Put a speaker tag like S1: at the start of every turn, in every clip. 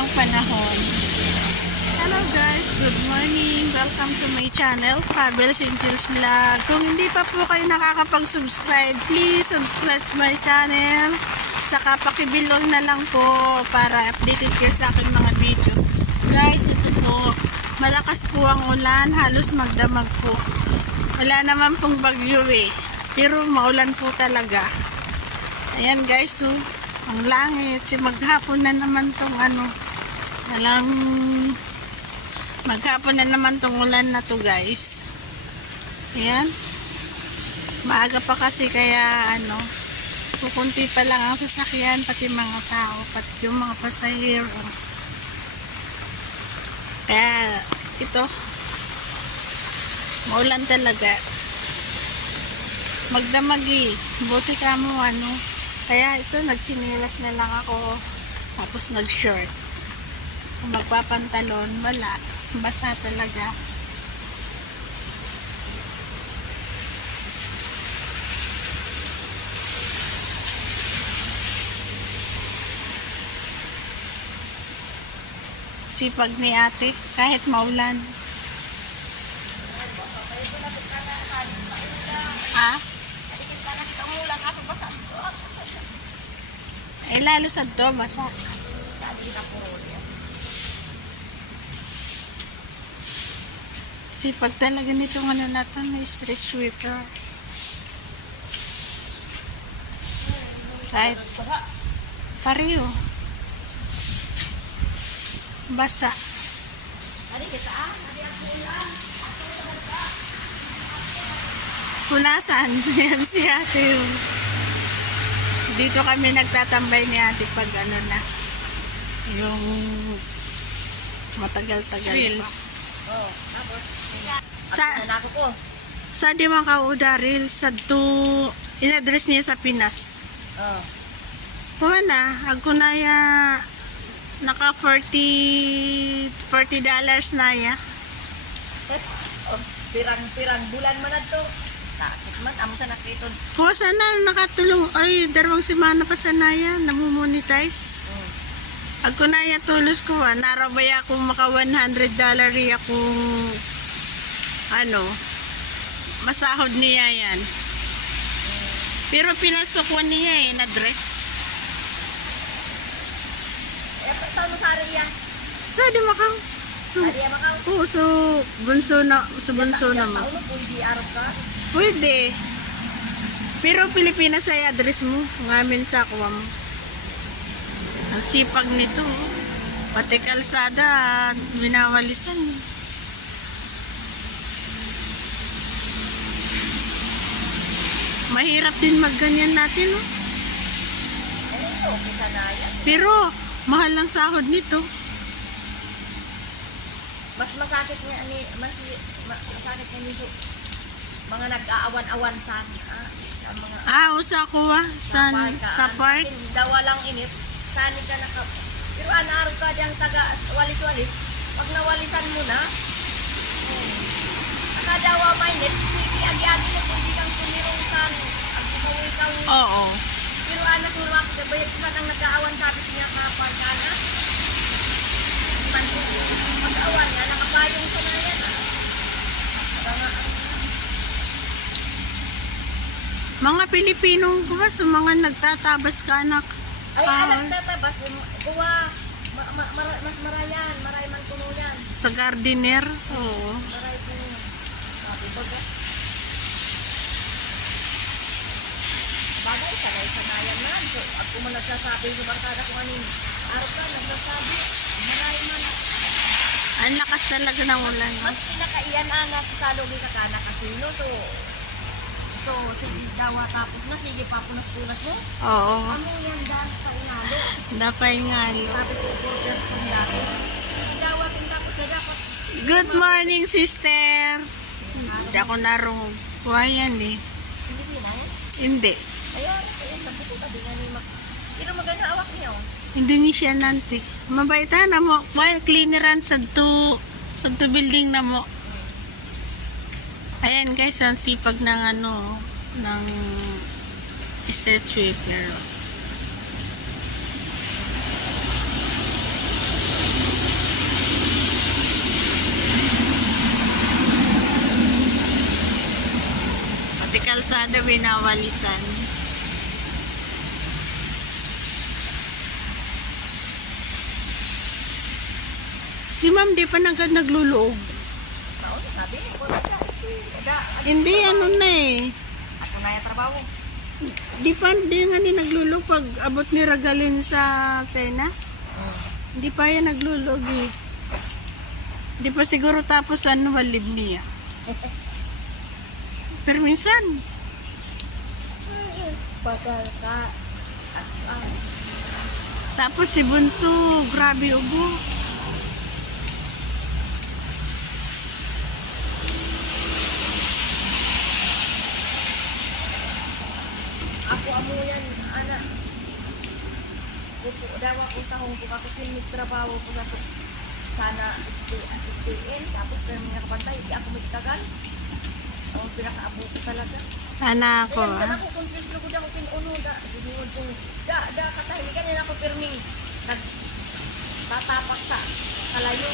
S1: Ng panahon. Hello guys, good morning. Welcome to my channel, Fabulous Angels Vlog. Kung hindi pa po kayo nakakapag-subscribe, please subscribe to my channel. Saka pakibilol na lang po para updated kayo sa aking mga video. Guys, ito po. Malakas po ang ulan, halos magdamag po. Wala naman pong bagyo eh. Pero maulan po talaga. Ayan guys, so, ang langit. Si maghapon na naman tong ano. Walang maghapon na naman tong ulan na to guys. Ayan. Maaga pa kasi kaya ano, kukunti pa lang ang sasakyan, pati mga tao, pati yung mga pasahero. Kaya ito, maulan talaga. Magdamagi. Buti ka mo ano. Kaya ito, nagchinilas na lang ako. Tapos nag-short. Kung magpapantalon, wala. Basa talaga. Sipag ni ate, kahit maulan. Ha? Eh, lalo sa to, basa. Sipag talaga nitong ano na to, na street sweeper. Right. Pareho. Basa. Punasan. Yan si ate yun. Dito kami nagtatambay ni ate pag ano na. Yung matagal-tagal. Reels.
S2: Oh.
S1: Sa,
S2: ako po.
S1: sa di man ka udaril sa to in-address niya sa Pinas.
S2: Oh.
S1: Kuha na, ako na ya naka 40 40 dollars na ya.
S2: oh pirang-pirang bulan man na to. Sakit man, amo sa nakitod.
S1: Kuha sana nakatulong ay dalawang semana pa sana ya namumonetize. Ako na ya tulos ko ah, narabay ako maka 100 dollar akong ano masahod niya yan. Pero pinasok ko niya eh na dress.
S2: Eh, pa taon mo sa ariya.
S1: So di makang so,
S2: Ariya makaw.
S1: Oo, so bunso na so bunso na mo.
S2: Pwede araw ka.
S1: Pwede. Pero Pilipinas ay address mo. Ngamin sa kuha mo. Ang sipag nito. oh. Pati kalsada, winawalisan. Mahirap din magganyan natin, oh.
S2: Sana yan.
S1: Pero, mahal ang sahod nito.
S2: Mas masakit niya ni, mas ma- masakit niya ni mga nag-aawan-awan sa ah, sa mga
S1: Ah, usa ko ah. Sa,
S2: park,
S1: sa
S2: ah.
S1: park.
S2: Dawa lang init. Sani ka naka... Pero anaaraw ka diyang taga walis-walis. Pag nawalisan mo na, hmm, nakadawa mainit, sige, agi-agi na pwede kang sumirong san. Ang umuwi kang...
S1: Oo.
S2: Pero anak mo ako, bayad man ang nag-aawan sabi niya kapag ana. Man, mag-aawan niya, nakapayong sa na yan. ah.
S1: Mga Pilipino ba sa mga nagtatabas ka anak?
S2: Ay,
S1: Ah.
S2: anak na ta, bas, kuha, ma, ma, mara, mas marayan, maray man kuno yan.
S1: Sa gardener? Oo.
S2: Maray kuno. Sabi ba? Bagay, sanay sanayan na. So, ako man nagsasabi sa barkada kung anong araw ka, nagsasabi, maray man.
S1: Ang lakas talaga ng ulan.
S2: Mas pinakaiyan anak sa logi ka ka na kasino, so, so, sige dawa tapos na, sige papunas-punas mo.
S1: Oo.
S2: Ano yan, dahil sa inalo.
S1: Dapay nga yun.
S2: Sabi ko, quarters ng dati. Sige dawa, tapos na dapat
S1: Good morning, sister. Hindi ako narong. Kuha yan eh.
S2: Pilipinas?
S1: Hindi.
S2: Ayun, ayun, sabi ko, tabi nga ni Mak. Pero maganda awak niya, oh.
S1: Indonesia nanti. Mabait ha na mo. Kuha cleaneran sa to sa to building na mo. Ayan guys, ang sipag ng ano, ng steel tripper. Pati kalsada binawalisan. Si ma'am, di pa nag
S2: naglulog. Sabi, wala
S1: hindi, ano na eh.
S2: Ako na yung trabaho.
S1: Di pa, di nga ni nagluloob pag abot ni Ragalin sa Tena. Hindi pa yan naglulog eh. Di pa siguro tapos ano walib niya. Pero minsan,
S2: Bakal ka. At, ah,
S1: tapos si Bunso, grabe ubo.
S2: Ako amo yan, ana. Kupo daw ako sa hong kung ako kinig trabaho ko sa sana stay stay in. Tapos pero mga kapantay di ako magtagal. Ang pinakaabo ko talaga.
S1: Ana ako
S2: Ayan,
S1: ah.
S2: ako confused na ko di ako kinuno da siguro kung da da katahimikan nila ako pirming nag tatapak sa kalayo.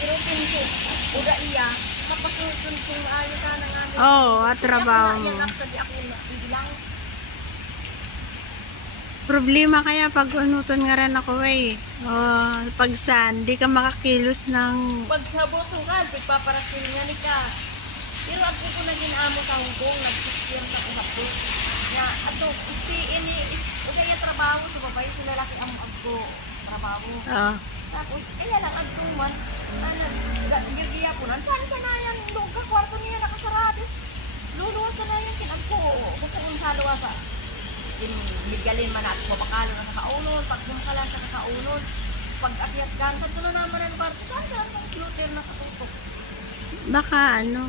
S2: Pero pinto uda iya mapasusun kung ayo ka na nga.
S1: Oo, at trabaho mo.
S2: Na, actually ako yung bilang
S1: Problema kaya pag unuton nga rin ako eh. Oh, pag saan, di ka makakilos ng...
S2: pag sabotong ka, pagpaparasil nga ni ka. Pero ako ko na ginamo sa Kong, nag-six sa kuhapon. Na, ato, istiin ni, ugay yung trabaho sa babae, sa lalaki ang agko trabaho.
S1: Oh,
S2: Tapos, eh, lang agtong man, ano, girgiya po nan, saan sanayan, doon ka, kwarto niya nakasarado. Luluwas na yan, kinagko, kukuun sa luwa sa, in, bigalin man ako, mapakalo na kakaunon, pag bumakalan sa kakaunon, pag akyat gang, sa tulo naman ang kwarto, saan saan ang clutter na katutok?
S1: baka ano.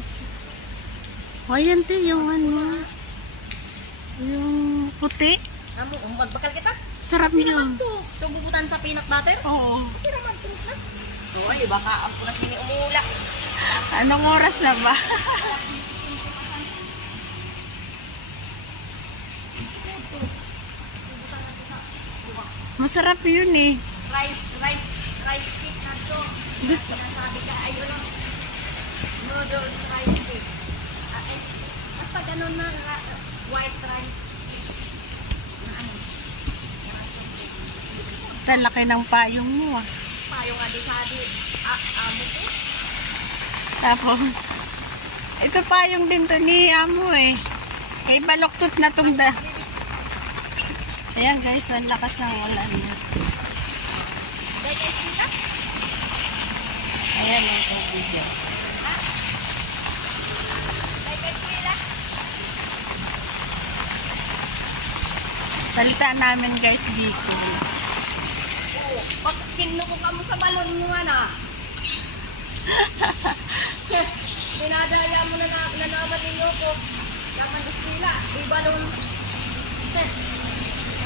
S1: O yan te, yung ano. Yung puti.
S2: Namo, um, magbakal kita.
S1: Sarap
S2: Kasi naman
S1: yun.
S2: to. So, bubutan sa peanut butter?
S1: Oo.
S2: Kasi naman to siya. So, ay, baka ang punas nini umula.
S1: Anong oras na ba? Masarap yun eh.
S2: Rice, rice, rice cake na to.
S1: Gusto.
S2: Sinasabi ka, ayun lang. Noodles, rice cake. Ah, eh, basta ganun na, na- white rice. Na ano,
S1: Talaki ng payong mo ah.
S2: payong adi-sadi. Ah, amo ko.
S1: Tapos, ito payong din to ni Amo eh. Kay baloktot na tong da. Ayan guys, ang lakas ng ulan.
S2: Sila,
S1: Ayan ang tubig
S2: sila.
S1: Salita namin guys.
S2: Oo, pag kinuko ka mo sa balon mo na. Dinadaya mo na na nanabatin niyo ko. Yaman iskwila, di balon.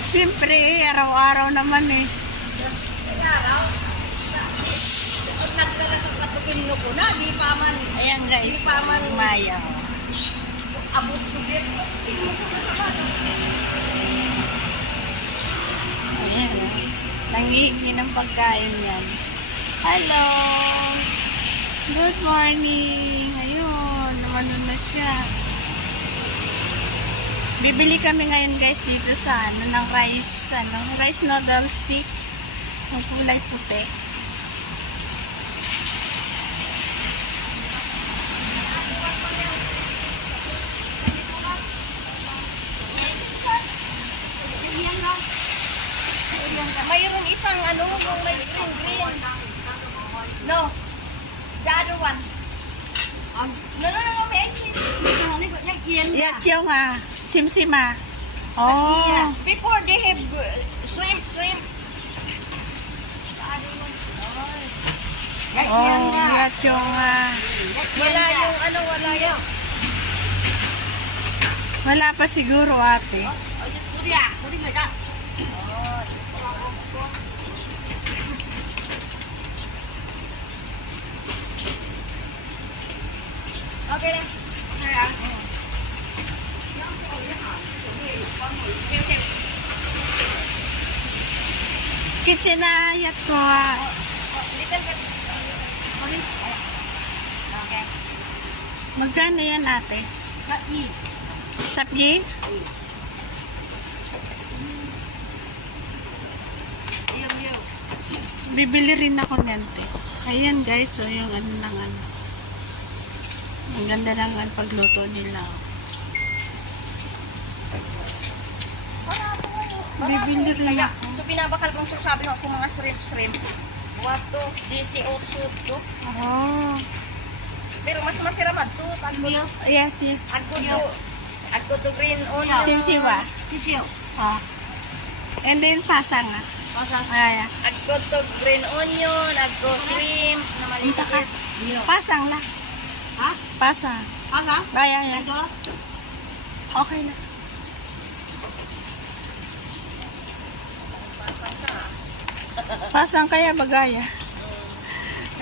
S1: Siyempre, eh, araw-araw naman eh.
S2: Araw, pag naglalasok ka to kinuko na, di pa man,
S1: Ayan guys,
S2: Di pa man-
S1: Maya.
S2: abot subit.
S1: Ayan. ah. Nangihingi ng pagkain yan. Hello! Good morning! Ayun, naman na siya. Bibili kami ngayon guys dito sa ano, ng rice, ano, rice noodle stick. Ang kulay puti.
S2: Mayroong isang ano, yung may green green. No. The other one. Um, no, no, no, no, may exit.
S1: Yatyo nga. Simsima. Oh.
S2: Before they have uh, shrimp, shrimp. Other one.
S1: Oh, yatyo nga.
S2: Wala yung ano, wala yung.
S1: Wala pa siguro ate.
S2: Nga ka. Okay lang. Okay lang. Okay.
S1: Kitchenayat ko ah. Magkano yan ate?
S2: Ayaw, ayaw.
S1: Bibili rin ako niyan, te. Ayan guys, so yung ano ng ano. Ang ganda ng ano, pagluto nila. oh. Bibili rin
S2: Kaya, so binabakal kong sasabi ko ako mga shrimp shrimp. Wato, disi otsut to.
S1: Oh.
S2: Pero mas masiramad to. Agko to.
S1: Yes, yes.
S2: Agko to. Agko to green onion.
S1: Sisiwa.
S2: Sisiyo.
S1: Oh. And then pasang ah.
S2: Pasang.
S1: Ay, ah.
S2: Agko to green onion. Agko shrimp. Na
S1: Punta ka. pasang lang.
S2: Ha?
S1: Pasang.
S2: Pasang?
S1: Ay, ay, ay. Okay na. Pasang kaya bagaya.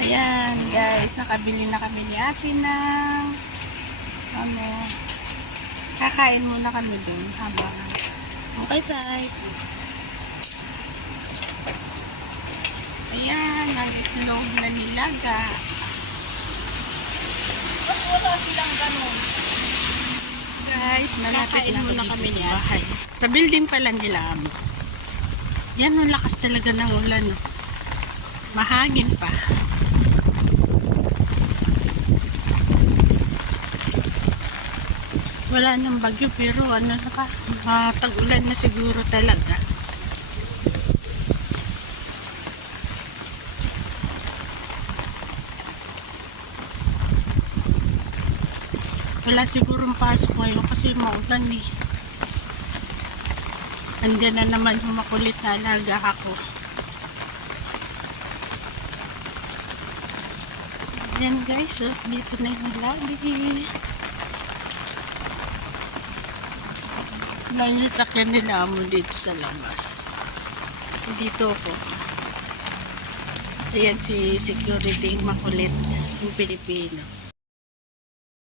S1: Ayan, guys. Nakabili na kami ni ate ng ano, kakain muna kami dun habang okay, side. Ayan, ang itlog na nilaga.
S2: Ba't wala silang ganun?
S1: Guys, malapit na
S2: muna
S1: kami
S2: kami
S1: sa bahay. Sa building pala nila amo. Yan, ang lakas talaga ng ulan. Mahagin pa. Wala nang bagyo pero ano na ka, matag-ulan na siguro talaga. Wala sigurong pasok ngayon kasi maulan eh. Andiyan na naman yung makulit na alaga ako. Yan guys, oh, dito na yung lobby. Lang yung sakyan nila mo dito sa labas. Dito ko. Ayan si security makulit, yung Pilipino.